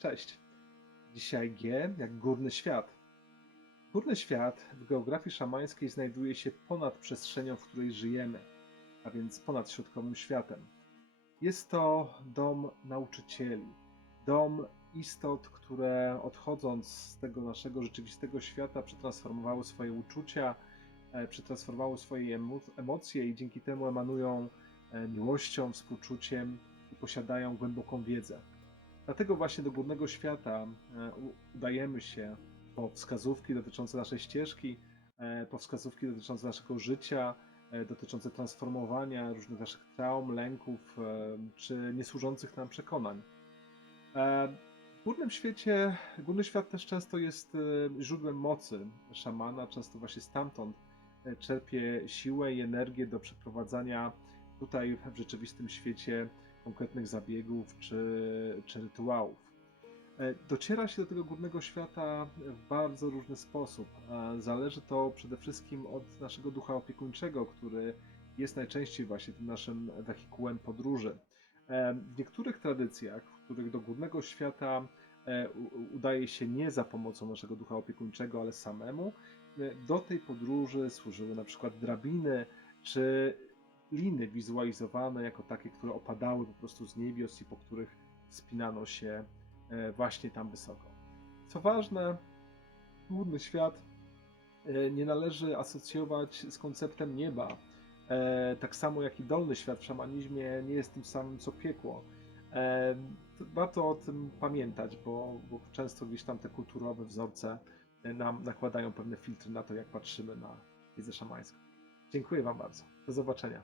Cześć. Dzisiaj G jak górny świat. Górny świat w geografii szamańskiej znajduje się ponad przestrzenią, w której żyjemy, a więc ponad środkowym światem. Jest to dom nauczycieli, dom istot, które odchodząc z tego naszego rzeczywistego świata przetransformowały swoje uczucia, e, przetransformowały swoje emo- emocje i dzięki temu emanują e, miłością, współczuciem i posiadają głęboką wiedzę. Dlatego właśnie do górnego świata e, udajemy się po wskazówki dotyczące naszej ścieżki, e, po wskazówki dotyczące naszego życia, e, dotyczące transformowania różnych naszych traum, lęków czy niesłużących nam przekonań. W górnym świecie, górny świat też często jest źródłem mocy szamana, często właśnie stamtąd czerpie siłę i energię do przeprowadzania tutaj w rzeczywistym świecie konkretnych zabiegów czy, czy rytuałów. E, Dociera się do tego górnego świata w bardzo różny sposób. E, Zależy to przede wszystkim od naszego ducha opiekuńczego, który jest najczęściej właśnie tym naszym wehikułem podróży. E, W niektórych tradycjach, w których do górnego świata udaje się nie za pomocą naszego ducha opiekuńczego, ale samemu, do tej podróży służyły na przykład drabiny czy liny wizualizowane jako takie, które opadały po prostu z niebios i po których wspinano się e, właśnie tam wysoko. Co ważne, górny świat e, nie należy asocjować z konceptem nieba. E, Tak samo jak i dolny świat w szamanizmie nie jest tym samym co piekło. To Warto o tym pamiętać, bo, bo często gdzieś tam te kulturowe wzorce nam nakładają pewne filtry na to, jak patrzymy na wiedzę szamańską. Dziękuję Wam bardzo. Do zobaczenia.